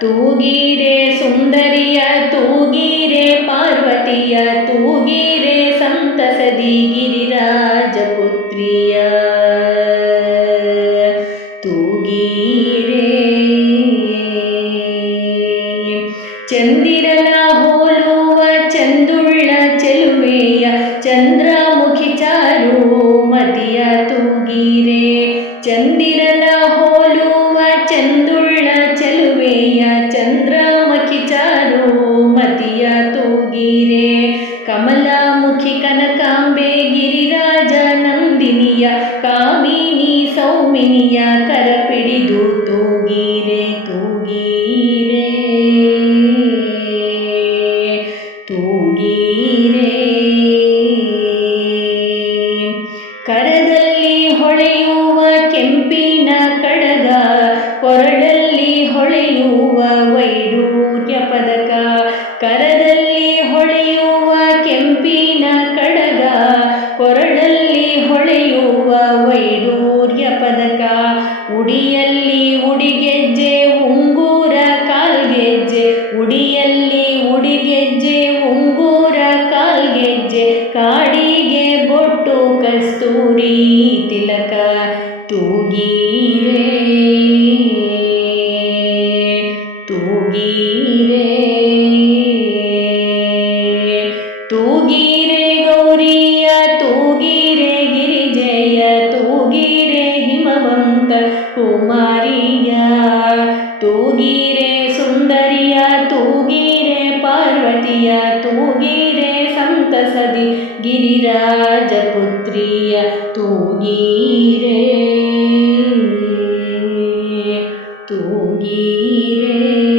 ತೂಗಿರೆ ಸುಂದರಿಯ ತೂಗಿರೆ ಪಾರ್ವತಿಯ ತೂಗಿರೆ ಸಂತಸದಿ ಗಿರಿರಾಜ ಪುತ್ರಿಯ ತೂಗಿರೆ ಚಂದಿರನ ಹೋಲುವ ಚಂದುಳ್ಳ ಚೆಲುವೆಯ ಚಂದ್ರಮುಖಿ ಚಾರು ಮತಿಯ ತೂಗಿರೆ ಚಂದಿರನ ಕಮಲಾಮುಖಿ ಕನಕಾಂಬೆ, ಗಿರಿರಾಜ ನಂದಿನಿಯ, ಕಾಮಿನಿ ಸೌಮಿನಿಯ ಕರಪಿಡಿದು ತೂಗೀರೆ ತೂಗೀರೆ, ತೂಗಿರೆ. ಕರದಲ್ಲಿ ಹೊಳೆಯುವ ಕೆಂಪಿನ ಕಡಗ, ಕೊರಳಲ್ಲಿ ಹೊಳೆಯುವ ಹೊಳೆಯುವ ವೈಡೂರ್ಯ ಪದಕ. ಉಡಿಯಲ್ಲಿ ಉಡಿಗೆಜ್ಜೆ, ಉಂಗೂರ ಕಾಲ್ಗೆಜ್ಜೆ. ಉಡಿಯಲ್ಲಿ ಉಡಿಗೆಜ್ಜೆ, ಉಂಗೂರ ಕಾಲ್ಗೆಜ್ಜೆ. ಕಾಡಿಗೆ ಬೊಟ್ಟು ಕಸ್ತೂರಿ ತಿಲಕ. ತೂಗೀರೆ ತೂಗೀರೆ ತೂಗೀರೆ. ತೂಗೀರೆ ಸುಂದರಿಯ ತೂಗೀರೆ ಪಾರ್ವತಿಯ ತೂಗೀರೆ ಸಂತಸದಿ ಗಿರಿರಾಜ ಪುತ್ರಿಯ ತೂಗೀರೆ. ತೂಗೀರೆ